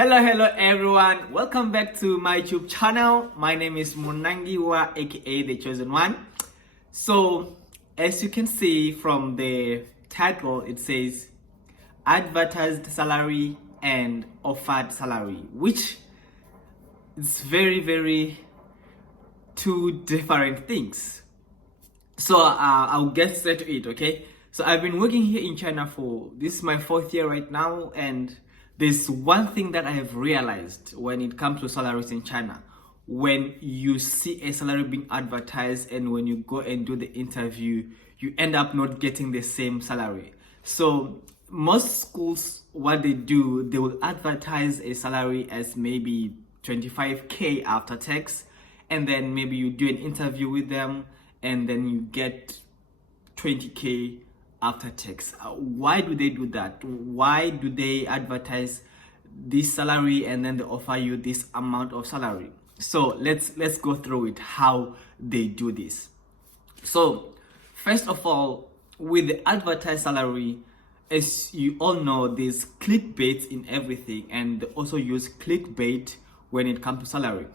Hello everyone. Welcome back to my YouTube channel. My name is Munangiwa, aka The Chosen One. So, as you can see from the title, it says advertised salary and offered salary, which is very two different things. So I'll get straight to it, okay? So I've been working here in China for, this is my 4th year right now, and there's one thing that I have realized when it comes to salaries in China. When you see a salary being advertised and when you go and do the interview, you end up not getting the same salary. So most schools, what they do, they will advertise a salary as maybe 25k after tax, and then maybe you do an interview with them and then you get 20k after tax. Why do they do that? Why do they advertise this salary and then they offer you this amount of salary? So let's go through it, how they do this. So first of all, with the advertised salary, as you all know, there's clickbait in everything, and they also use clickbait when it comes to salary.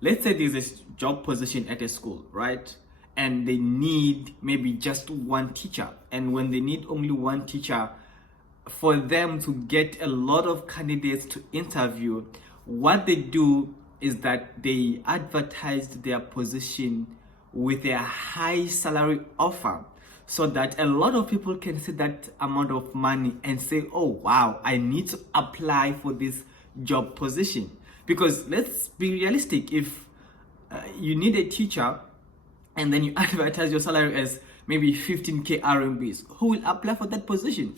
Let's say there's a job position at a school, right? And they need maybe just one teacher. And when they need only one teacher, for them to get a lot of candidates to interview, what they do is that they advertise their position with a high salary offer, so that a lot of people can see that amount of money and say, oh wow, I need to apply for this job position. Because let's be realistic, if you need a teacher and then you advertise your salary as maybe 15k RMBs, who will apply for that position?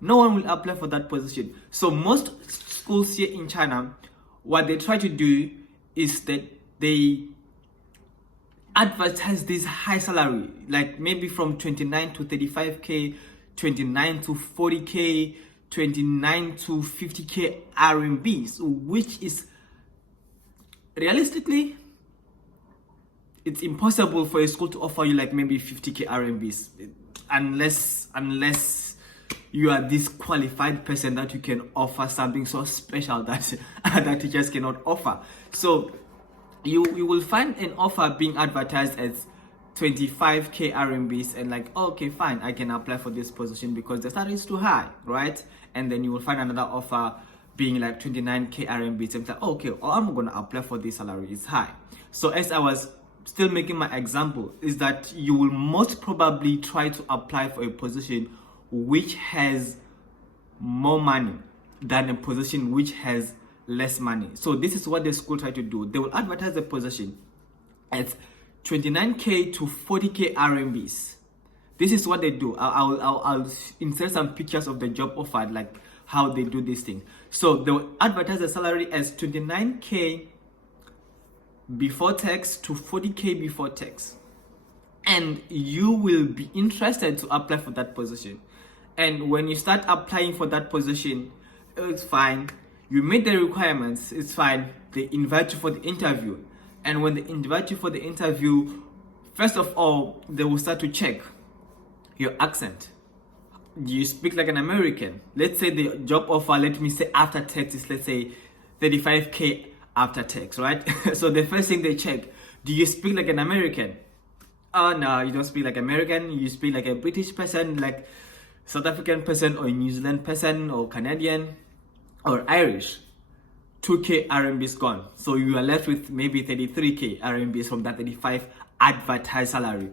No one will apply for that position. So most schools here in China, what they try to do is that they advertise this high salary, like maybe from 29 to 35k, 29 to 40k, 29 to 50k RMBs, which is realistically, it's impossible for a school to offer you like maybe 50k RMBs unless you are this qualified person that you can offer something so special that other teachers cannot offer. So you will find an offer being advertised as 25k RMBs and like, oh, okay, fine, I can apply for this position because the salary is too high, right? And then you will find another offer being like 29k RMBs and like, oh, okay, oh, I'm gonna apply for this salary, it's high. So as I was still making my example, is that you will most probably try to apply for a position which has more money than a position which has less money. So this is what the school try to do. They will advertise the position as 29k to 40k RMBs. This is what they do. I'll insert some pictures of the job offer, like how they do this thing. So they will advertise the salary as 29k before tax to 40k before tax, and you will be interested to apply for that position. And when you start applying for that position, it's fine, you meet the requirements, it's fine, they invite you for the interview. And when they invite you for the interview, first of all, they will start to check your accent. Do you speak like an American? Let's say the job offer, let me say after tax is, let's say 35k after tax, right? So the first thing they check, do you speak like an American? Oh no, you don't speak like American, you speak like a British person, like South African person or New Zealand person or Canadian or Irish. 2k RMBs gone. So you are left with maybe 33k RMBs from that 35 advertised salary.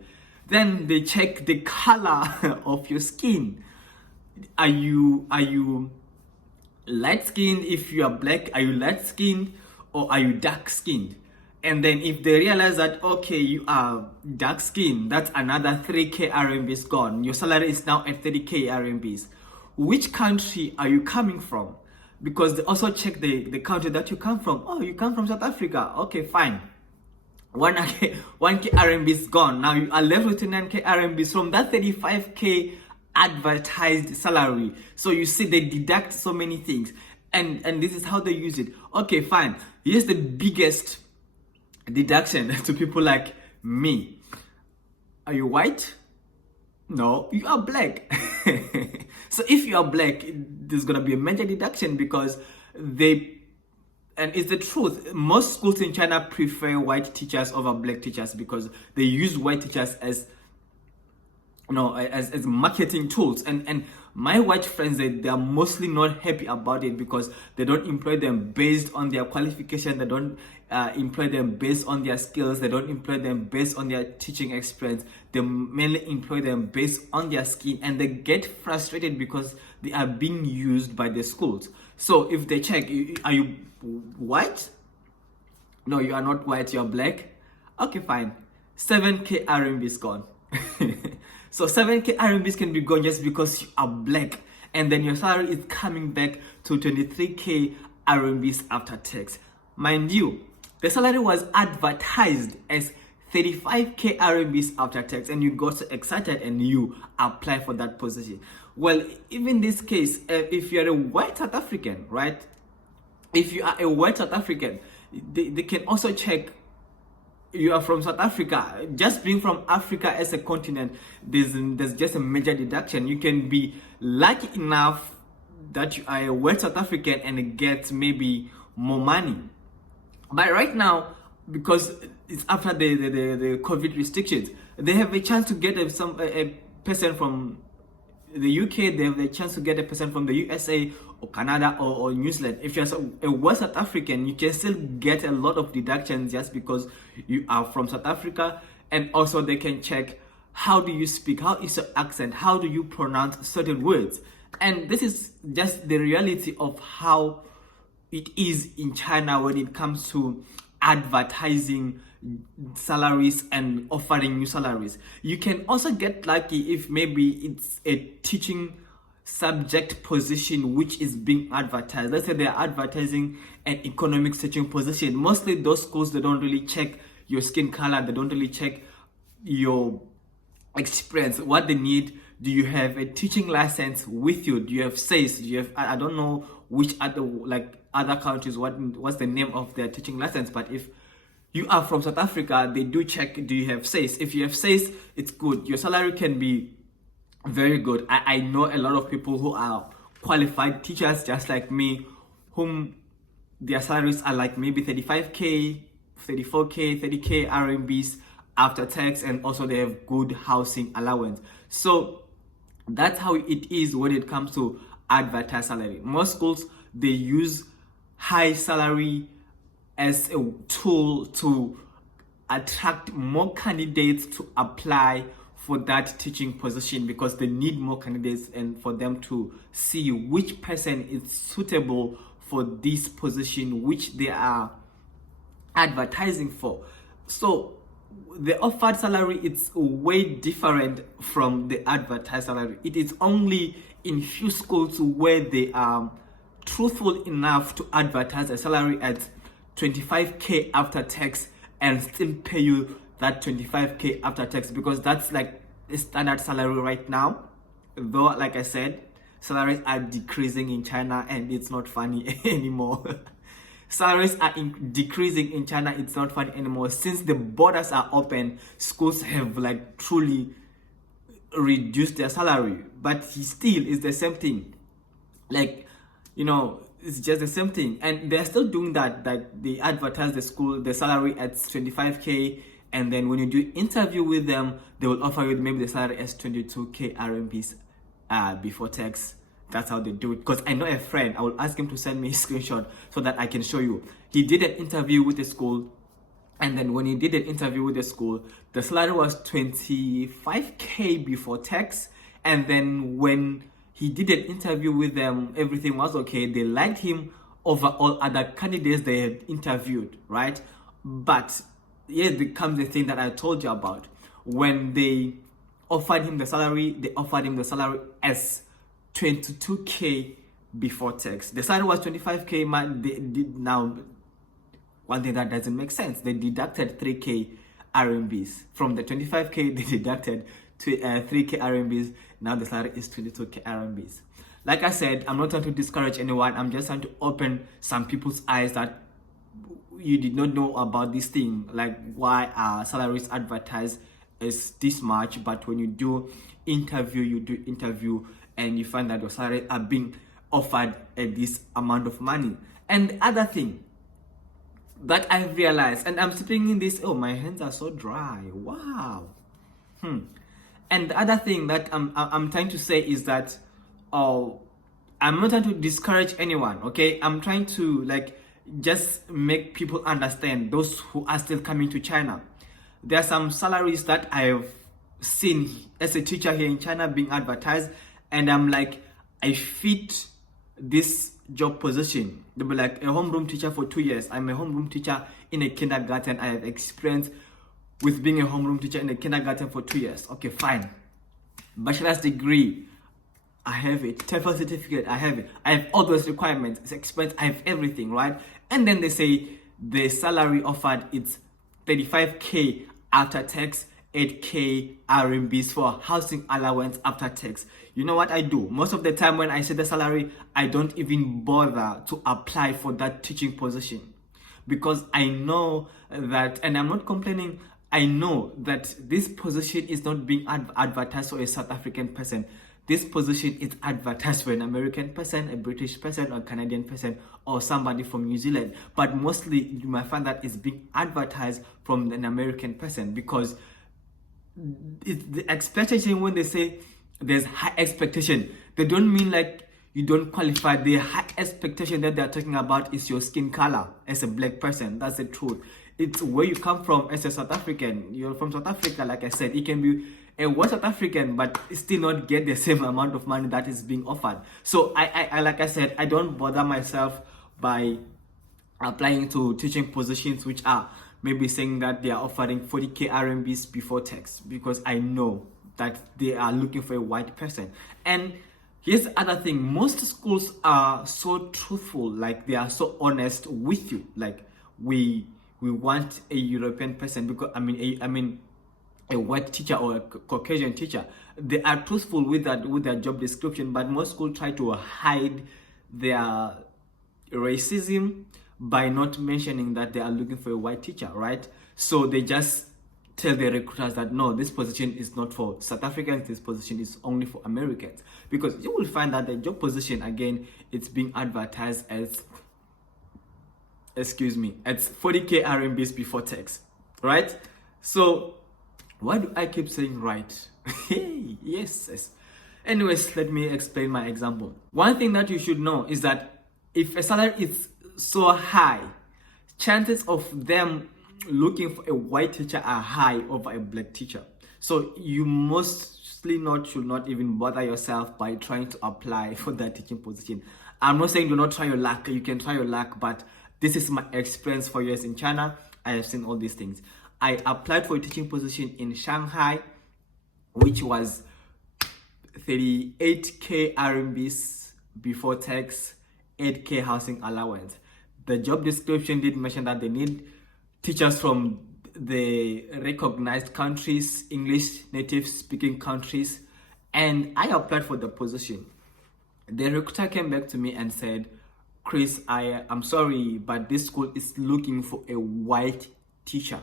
Then they check the color of your skin. Are you light skinned? If you are black, are you light skinned or are you dark skinned? And then if they realize that, okay, you are dark skinned, that's another 3k RMBs gone. Your salary is now at 30k RMBs. Which country are you coming from? Because they also check the country that you come from. Oh, you come from South Africa. Okay, fine. 1k RMBs gone. Now you are left with 29k RMBs from that 35k advertised salary. So you see, they deduct so many things. And this is how they use it. Okay, fine. Here's the biggest deduction to people like me. Are you white? No, you are black. So if you are black, there's gonna be a major deduction because they and it's the truth. Most schools in China prefer white teachers over black teachers because they use white teachers as as marketing tools. And my white friends, they are mostly not happy about it because they don't employ them based on their qualification. They don't employ them based on their skills. They don't employ them based on their teaching experience. They mainly employ them based on their skin, and they get frustrated because they are being used by the schools. So if they check, are you white? No, you are not white, you're black. Okay, fine. 7K RMB is gone. So 7K RMBs can be gone just because you are black, and then your salary is coming back to 23K RMBs after tax. Mind you, the salary was advertised as 35K RMBs after tax, and you got so excited and you apply for that position. Well, even this case, if you're a white South African, right? If you are a white South African, they can also check you are from South Africa. Just being from Africa as a continent, there's just a major deduction. You can be lucky enough that you are a white South African and get maybe more money. But right now, because it's after the COVID restrictions, they have a chance to get a person from the UK, they have the chance to get a person from the USA or Canada or New Zealand. If you're a West South African, you can still get a lot of deductions just because you are from South Africa. And also they can check how do you speak, how is your accent, how do you pronounce certain words. And this is just the reality of how it is in China when it comes to advertising salaries and offering new salaries. You can also get lucky if maybe it's a teaching subject position which is being advertised. Let's say they're advertising an economics teaching position. Mostly those schools, they don't really check your skin color, they don't really check your experience. What they need, do you have a teaching license with you? Do you have SACE? Do you have, I don't know which other countries, what's the name of their teaching license, but if you are from South Africa, they do check, do you have SACE? If you have SACE, it's good. Your salary can be very good. I know a lot of people who are qualified teachers just like me, whom their salaries are like maybe 35K, 34K, 30K RMBs after tax, and also they have good housing allowance. So that's how it is when it comes to advertised salary. Most schools, they use high salary as a tool to attract more candidates to apply for that teaching position because they need more candidates and for them to see which person is suitable for this position which they are advertising for. So the offered salary, it's way different from the advertised salary. It is only in few schools where they are truthful enough to advertise a salary at 25K after tax and still pay you that 25K after tax, because that's like the standard salary right now. Though, like I said, salaries are decreasing in China and it's not funny anymore. Salaries are decreasing in China, it's not funny anymore. Since the borders are open, schools have like truly reduced their salary, but still it's the same thing. Like, it's just the same thing, and they're still doing that. Like they advertise the salary at 25K, and then when you do interview with them, they will offer you maybe the salary as 22K RMBs before tax. That's how they do it. Because I know a friend, I will ask him to send me a screenshot so that I can show you. He did an interview with the school, and then when he did an interview with the school, the salary was 25K before tax, and then when he did an interview with them, everything was okay. They liked him over all other candidates they had interviewed, right? But here comes the thing that I told you about. When they offered him the salary, they offered him the salary as 22K before tax. The salary was 25K, man. They did now one thing that doesn't make sense. They deducted 3K RMBs from the 25K. They deducted 3K RMBs. Now the salary is 22K RMBs. Like I said, I'm not trying to discourage anyone. I'm just trying to open some people's eyes that you did not know about this thing. Like why salaries advertised is this much, but when you do interview and you find that your salary are being offered at this amount of money. And the other thing, that I've realized, and I'm sipping in this. Oh, my hands are so dry. Wow. And the other thing that I'm trying to say is that, oh, I'm not trying to discourage anyone. Okay, I'm trying to like just make people understand, those who are still coming to China. There are some salaries that I've seen as a teacher here in China being advertised, and I'm like, I fit this job position. They'll be like, a homeroom teacher for 2 years. I'm a homeroom teacher in a kindergarten. I have experience with being a homeroom teacher in a kindergarten for 2 years. Okay, fine. Bachelor's degree, I have it. TEFL certificate, I have it. I have all those requirements, experience, I have everything, right? And then they say the salary offered, it's 35K after tax, 8K RMBs for housing allowance after tax. You know what I do? Most of the time when I say the salary, I don't even bother to apply for that teaching position, because I know that, and I'm not complaining, I know that this position is not being advertised for a South African person. This position is advertised for an American person, a British person, or a Canadian person, or somebody from New Zealand. But mostly you might find that it's being advertised from an American person, because it's the expectation. When they say there's high expectation, they don't mean like you don't qualify. The high expectation that they're talking about is your skin color as a black person. That's the truth. It's where you come from as a South African. You're from South Africa, like I said. It can be a white South African, but still not get the same amount of money that is being offered. So I like I said, I don't bother myself by applying to teaching positions which are maybe saying that they are offering 40K RMBs before tax, because I know that they are looking for a white person. And here's the other thing: most schools are so truthful, like they are so honest with you. Like we want a European person, because I mean a white teacher or a Caucasian teacher. They are truthful with that, with their job description, but most schools try to hide their racism by not mentioning that they are looking for a white teacher, right? So they just tell the recruiters that no, this position is not for South Africans, this position is only for Americans. Because you will find that the job position, again, it's being advertised as, excuse me, it's 40K RMBs before tax, right? So why do I keep saying right? Hey, yes. Anyways, let me explain my example. One thing that you should know is that if a salary is so high, chances of them looking for a white teacher are high over a black teacher. So you should not even bother yourself by trying to apply for that teaching position. I'm not saying do not try your luck. You can try your luck, but this is my experience for years in China. I have seen all these things. I applied for a teaching position in Shanghai, which was 38K RMBs before tax, 8K housing allowance. The job description did mention that they need teachers from the recognized countries, English native speaking countries, and I applied for the position. The recruiter came back to me and said, Chris, I'm sorry, but this school is looking for a white teacher.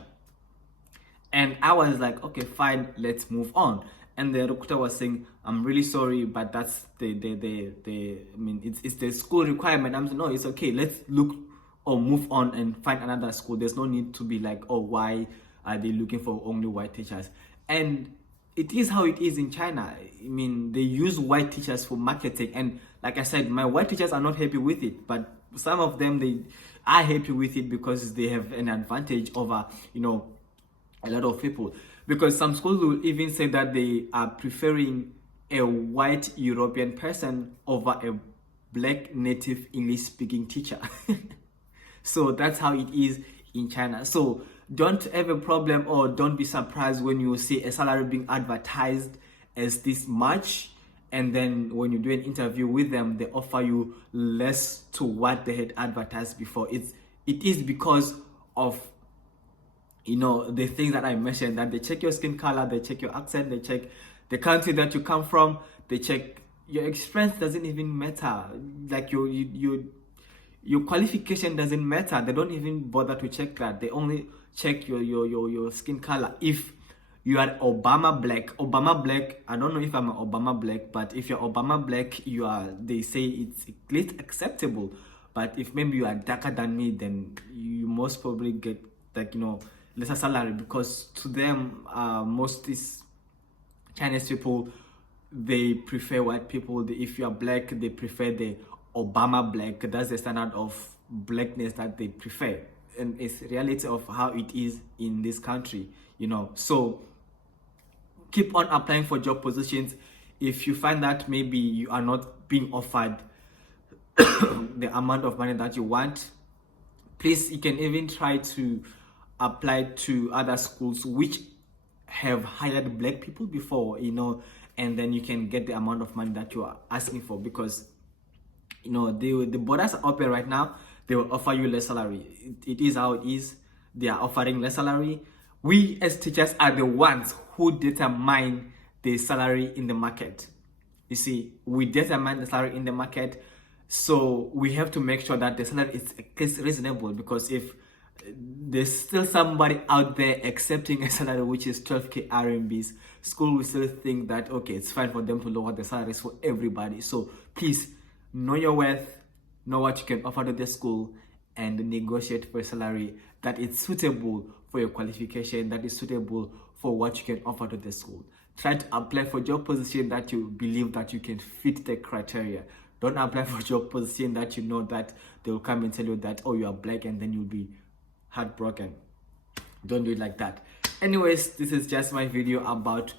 And I was like, okay, fine, let's move on. And the recruiter was saying, I'm really sorry, but that's it's the school requirement. I'm saying, no, it's okay. Let's look or move on and find another school. There's no need to be like, oh, why are they looking for only white teachers? And it is how it is in China. I mean, they use white teachers for marketing. And like I said, my white teachers are not happy with it, but some of them, they are happy with it because they have an advantage over, a lot of people. Because some schools will even say that they are preferring a white European person over a black native English speaking teacher. So that's how it is in China. So don't have a problem, or don't be surprised when you see a salary being advertised as this much, and then when you do an interview with them, they offer you less to what they had advertised before. It is because of the things that I mentioned, that they check your skin color, they check your accent, they check the country that you come from, they check your experience. Doesn't even matter. Like your qualification doesn't matter. They don't even bother to check that. They only check your skin color. If you are Obama black, I don't know if I'm an Obama black, but if you're Obama black, they say it's at least acceptable. But if maybe you are darker than me, then you most probably get like, you know, lesser salary, because to them, most these Chinese people, they prefer white people. If you are black, they prefer the Obama black. That's the standard of blackness that they prefer, and it's reality of how it is in this country, you know. So keep on applying for job positions. If you find that maybe you are not being offered the amount of money that you want, please, you can even try to apply to other schools which have hired black people before, you know, and then you can get the amount of money that you are asking for, because, you know, the borders are open right now. They will offer you less salary. It is how it is. They are offering less salary. We as teachers are the ones who determine the salary in the market. You see, we determine the salary in the market, so we have to make sure that the salary is reasonable, because if there's still somebody out there accepting a salary which is 12k RMBs, school will still think that, okay, it's fine for them to lower the salaries for everybody. So please, know your worth, know what you can offer to the school, and negotiate for a salary that is suitable for your qualification, that is suitable for what you can offer to the school. Try to apply for job position that you believe that you can fit the criteria. Don't apply for job position that you know that they will come and tell you that, oh, you are black, and then you'll be heartbroken. Don't do it like that. Anyways, this is just my video about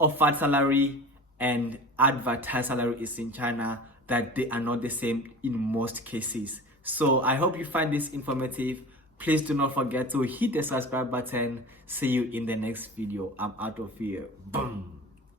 offered salary and advertised salaries in China, that they are not the same in most cases. So I hope you find this informative. Please do not forget to hit the subscribe button. See you in the next video. I'm out of here. Boom.